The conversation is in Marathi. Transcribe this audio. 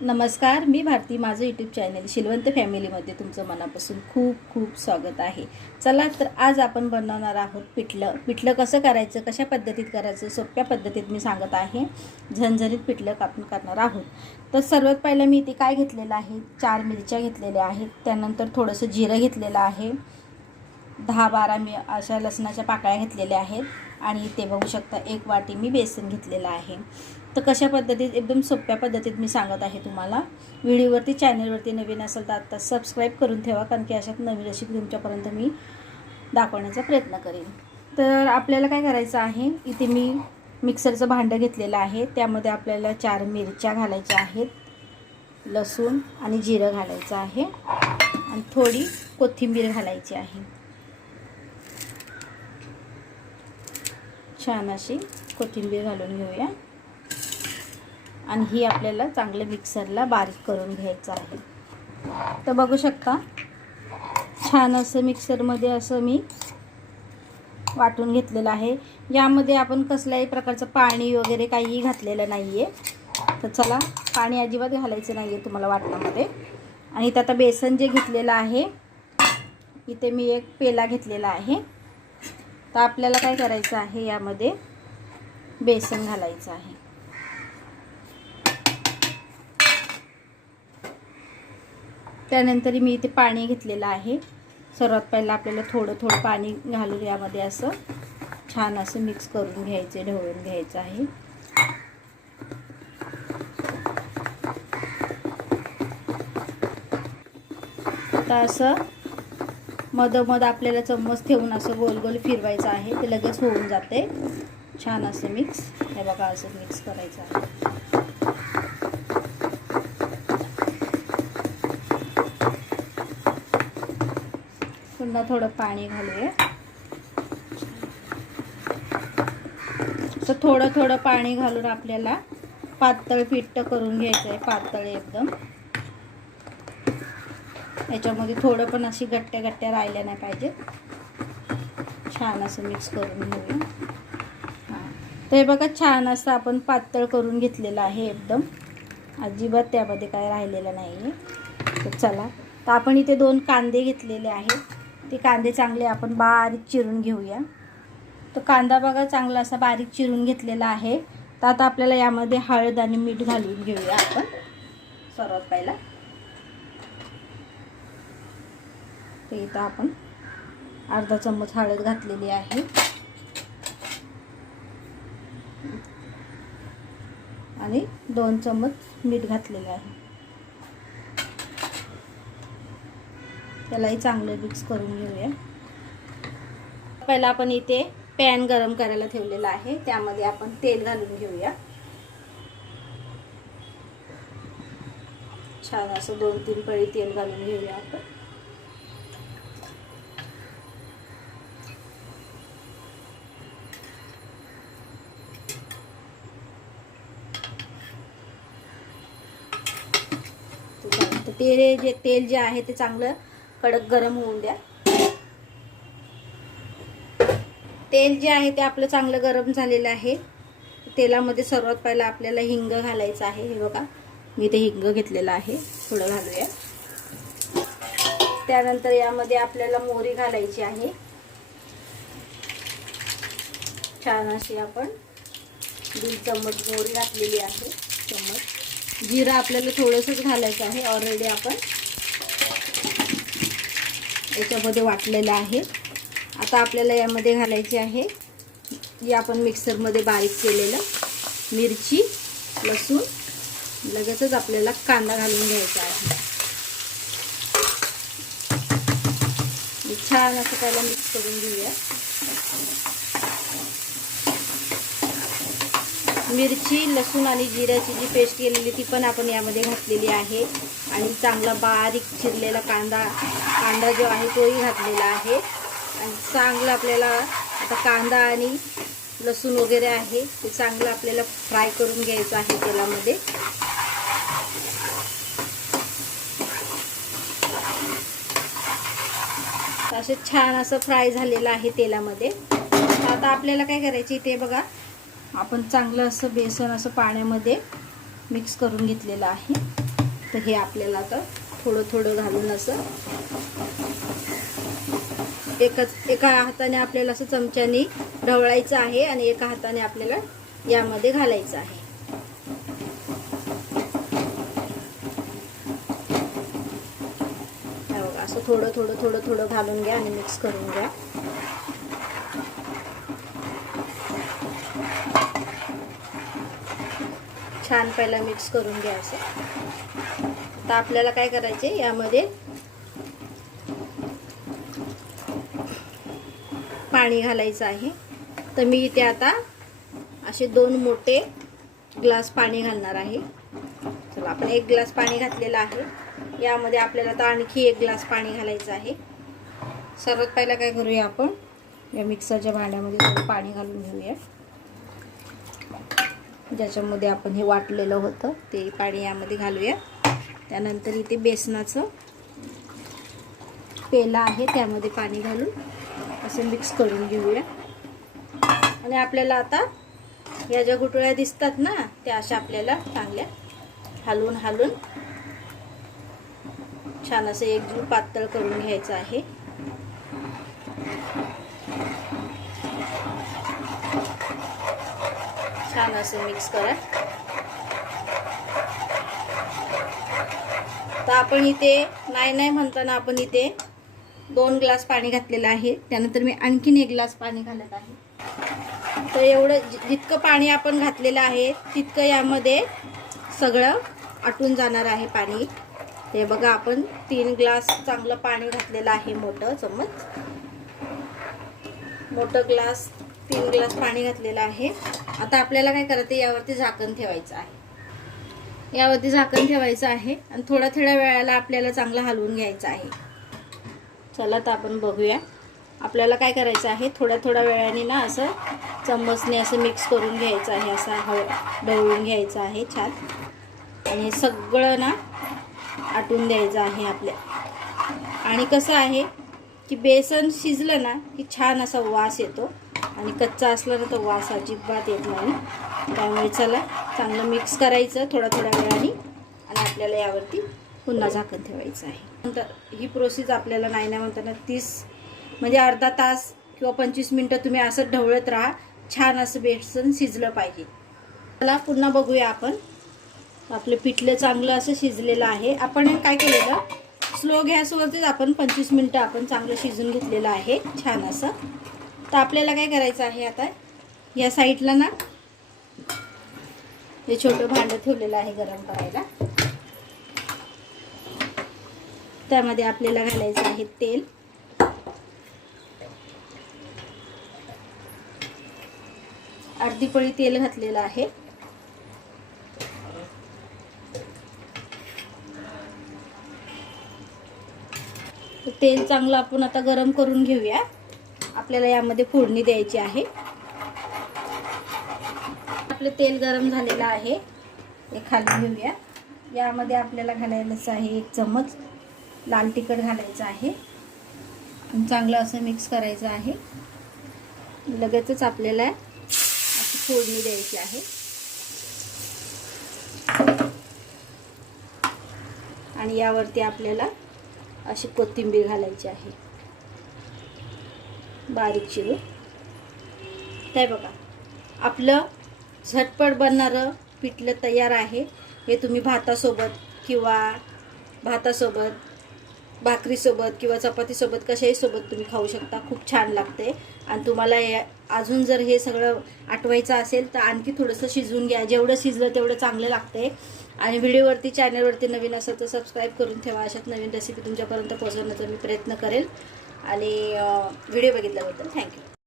नमस्कार, मी भारती. माझं यूट्यूब चॅनल शिलवंत फॅमिलीमध्ये तुमचं मनापासून खूप खूप स्वागत आहे. चला तर आज आपण बनवणार आहोत पिठलं कसं करायचं, कशा पद्धतीत करायचं, सोप्या पद्धतीत मी सांगत आहे. झणझणीत पिठलं आपण करणार आहोत. तर सर्वात पहिलं मी इथे काय घेतलेलं आहे, 4 मिरच्या घेतलेल्या आहेत. त्यानंतर थोडंसं जिरं घेतलेलं आहे. 10-12 मी अशा लसणाच्या पाकळ्या घेतलेल्या आहेत. आणि इथे बघू शकता 1 वाटी मी बेसन घेतलेलं आहे. तर कशा पद्धतीत, एकदम सोप्या पद्धतीत मी सांगत आहे तुम्हाला. व्हिडिओवरती, चॅनलवरती नवीन असेल तर आता सबस्क्राईब करून ठेवा, कारण की अशात नवीन रेसिपी तुमच्यापर्यंत मी दाखवण्याचा प्रयत्न करेन. तर आपल्याला काय करायचं आहे, इथे मी मिक्सरचं भांडं घेतलेलं आहे. त्यामध्ये आपल्याला 4 मिरच्या घालायच्या आहेत, लसूण आणि जिरं घालायचं आहे आणि थोडी कोथिंबीर घालायची आहे. छान अशी कोथिंबीर घालून घेऊया आणि ही आपल्याला चांगले मिक्सरला बारीक करून घ्यायचं आहे. तर बघू शकता छान असं मिक्सरमध्ये असं मी वाटून घेतलेलं आहे. यामध्ये आपण कसल्याही प्रकारचं पाणी वगैरे काहीही घातलेलं नाही आहे. तर चला, पाणी अजिबात घालायचं नाही आहे तुम्हाला वाटणामध्ये. आणि इथं आता बेसन जे घेतलेलं आहे, इथे मी 1 पेला घेतलेला आहे. तर आपल्याला काय करायचं आहे, यामध्ये बेसन घालायचं आहे. त्यानंतर मी इथे पाणी घेतलेलं आहे. सर्वात पहिला आपल्याला थोडं थोडं पाणी घालून यामध्ये असं छान असं मिक्स करून घ्यायचे, ढवळून घ्यायचं आहे. आता असं मधोमध आपल्याला चम्मच ठेवून असं गोल गोल फिरवायचं आहे. ते लगेच होऊन जाते. छान असं मिक्स, हे बघा असं मिक्स करायचं आहे. पुन्हा थोडं पाणी घालूया. तर थोडं थोडं पाणी घालून आपल्याला पातळ पिठ करून घ्यायचं आहे, पातळ एकदम. याच्यामध्ये थोडं पण अशी गट्ट्या गट्ट्या राहिल्या नाही पाहिजे. छान असं मिक्स करून घेऊया. तर हे बघा छान असं आपण पातळ करून घेतलेलं आहे एकदम. अजिबात त्यामध्ये काय राहिलेलं नाही आहे. तर चला, तर आपण इथे 2 कांदे घेतलेले आहेत. ते कांदे चांगले आपण बारीक चिरून घेऊया. तर कांदा बघा चांगला असा बारीक चिरून घेतलेला आहे. तर आता आपल्याला यामध्ये हळद आणि मीठ घालून घेऊया आपण सर्वात पहिला. तर इथं आपण अर्धा चम्मच हळद घातलेली आहे आणि 2 चम्मच मीठ घातलेलं आहे. त्यालाही चांगलं मिक्स करून घेऊया. पहिला आपण इथे पॅन गरम करायला ठेवलेला आहे. त्यामध्ये आपण तेल घालून घेऊया. छान असं 2-3 पळी तेल घालून घेऊया आपण. तेल जे आहे ते चांगलं कडक गरम होऊन द्या. तेल जे आहे ते आपलं चांगलं गरम झालेलं आहे. तेलामध्ये सर्वात पहिला आपल्याला हिंग घालायचं आहे. हे बघा मी इथे हिंग घेतलेला आहे, थोडं घालूया. त्यानंतर यामध्ये आपल्याला मोहरी घालायची आहे. छान अशी आपण 2 चम्मच मोहरी घातलेली आहे. चम्मच जिरं आपल्याला थोडंसंच घालायचं आहे. ऑलरेडी आपण याच्यामध्ये वाटलेलं आहे. आता आपल्याला यामध्ये घालायचे आहे जे आपण मिक्सरमध्ये बारीक केलेलं मिरची, लसूण. लगेचच आपल्याला कांदा घालून घ्यायचा आहे. छान असं त्याला मिक्स करून घेऊया. मिरची, लसूण आणि जिऱ्याची जी पेस्ट केलेली ती पण आपण यामध्ये घातलेली आहे. आणि चांगला बारीक चिरलेला कांदा जो आहे तोही घातलेला आहे. आणि चांगलं आपल्याला आता कांदा आणि लसूण वगैरे आहे ते चांगलं आपल्याला फ्राय करून घ्यायचं आहे तेलामध्ये. असे छान असं फ्राय झालेलं आहे तेलामध्ये. आता आपल्याला काय करायचे, ते बघा आपण चांगलं असं बेसन असं पाण्यामध्ये मिक्स करून घेतलेलं आहे. तर हे आपल्याला आता थोडं थोडं घालून असं एका हाताने आपल्याला असं चमच्याने ढवळायचं आहे आणि एका हाताने आपल्याला यामध्ये घालायचं आहे. बघा असं थोडं थोडं थोडं थोडं घालून घ्या आणि मिक्स करून घ्या. छान पहिला मिक्स करून घ्या असं. आता आपल्याला काय करायचे, यामध्ये पाणी घालायचं आहे. तर मी इथे आता असे 2 मोठे ग्लास पाणी घालणार आहे. चला आपण 1 ग्लास पाणी घातलेलं आहे. यामध्ये आपल्याला आता आणखी 1 ग्लास पाणी घालायचं आहे. सर्वात पहिला काय करूया, आपण या मिक्सरच्या भांड्यामध्ये थोडं पाणी घालून घेऊया. ज्याच्यामध्ये आपण हे वाटलेलं होतं ते पाणी यामध्ये घालूया. त्यानंतर इथे बेसनाचं पेला आहे, त्यामध्ये पाणी घालून असं मिक्स करून घेऊया. आणि आपल्याला आता या ज्या गुठळ्या दिसतात ना, त्या अशा आपल्याला चांगल्या हलवून हलवून छान असं एकजीव पातळ करून घ्यायचं आहे. छान असं मिक्स करा. तर आपण इथे नाही म्हणताना आपण इथे 2 ग्लास पाणी घातलेलं आहे. त्यानंतर मी आणखीन 1 ग्लास पाणी घालत आहे. तर एवढं जितकं पाणी आपण घातलेलं आहे तितकं यामध्ये सगळं आटून जाणार आहे पाणी. हे बघा आपण 3 ग्लास चांगलं पाणी घातलेलं आहे. मोठं ग्लास 3 ग्लास पाणी घातलेलं आहे. आता आपल्याला काय करायचं, यावरती झाकण ठेवायचं आहे. यावरती झाकण ठेवायचं आहे आणि थोड्या वेळाला आपल्याला चांगलं हलवून घ्यायचं आहे. चला तर आपण बघूया. आपल्याला काय करायचं आहे, थोड्या वेळाने ना असं चम्मचने असं मिक्स करून घ्यायचं आहे. असं ढवळून घ्यायचं आहे छान. आणि हे सगळं ना आटून द्यायचं आहे आपल्या. आणि कसं आहे की बेसन शिजलं ना की छान असा वास येतो आणि कच्चा असला ना तर वास अजिबात येत नाही. त्यामुळे चला चांगलं मिक्स करायचं थोड्या वेळाने आणि आपल्याला यावरती पुन्हा झाकण ठेवायचं आहे. नंतर ही प्रोसेस आपल्याला नाही म्हणताना 30 म्हणजे अर्धा तास किंवा 25 मिनटं तुम्ही असं ढवळत राहा. छान असं बेसन शिजलं पाहिजे. चला पुन्हा बघूया आपण. आपलं पिठलं चांगलं असं शिजलेलं आहे. आपण काय केलेलं, स्लो गॅसवरतीच आपण 25 मिनटं आपण चांगलं शिजून घेतलेलं आहे छान असं. तर आपल्याला काय करायचं आहे, आता या साईडला ना हे छोटं भांडं ठेवलेलं आहे गरम करायला. त्यामध्ये आपल्याला घालायचं आहे तेल. अर्धी पळी तेल घातलेलं आहे. तेल चांगलं आपण आता गरम करून घेऊया. आपल्याला यामध्ये फोडणी द्यायची आहे. आपलं तेल गरम झालेलं आहे, हे खाली घेऊया. यामध्ये आपल्याला घालायचं आहे 1 चम्मच लाल तिखट घालायचं आहे. चांगलं असं मिक्स करायचं आहे. लगेचच आपल्याला अशी फोडणी द्यायची आहे. आणि यावरती आपल्याला अशी कोथिंबीर घालायची आहे बारीक चिरून. ते बघा आपलं झटपट बनणारं पिठलं तयार आहे. हे तुम्ही भातासोबत किंवा भाकरीसोबत किंवा चपातीसोबत कशाही सोबत तुम्ही खाऊ शकता. खूप छान लागते. आणि तुम्हाला अजून जर हे सगळं आटवायचं असेल तर आणखी थोडंसं शिजवून घ्या. जेवढं शिजलं तेवढं चांगलं लागते. आणि व्हिडिओवरती चॅनलवरती नवीन असेल तर सबस्क्राईब करून ठेवा. अशाच नवीन रेसिपी तुमच्यापर्यंत पोहोचवण्याचा मी प्रयत्न करेल. आणि व्हिडिओ बघितल्याबद्दल थँक्यू.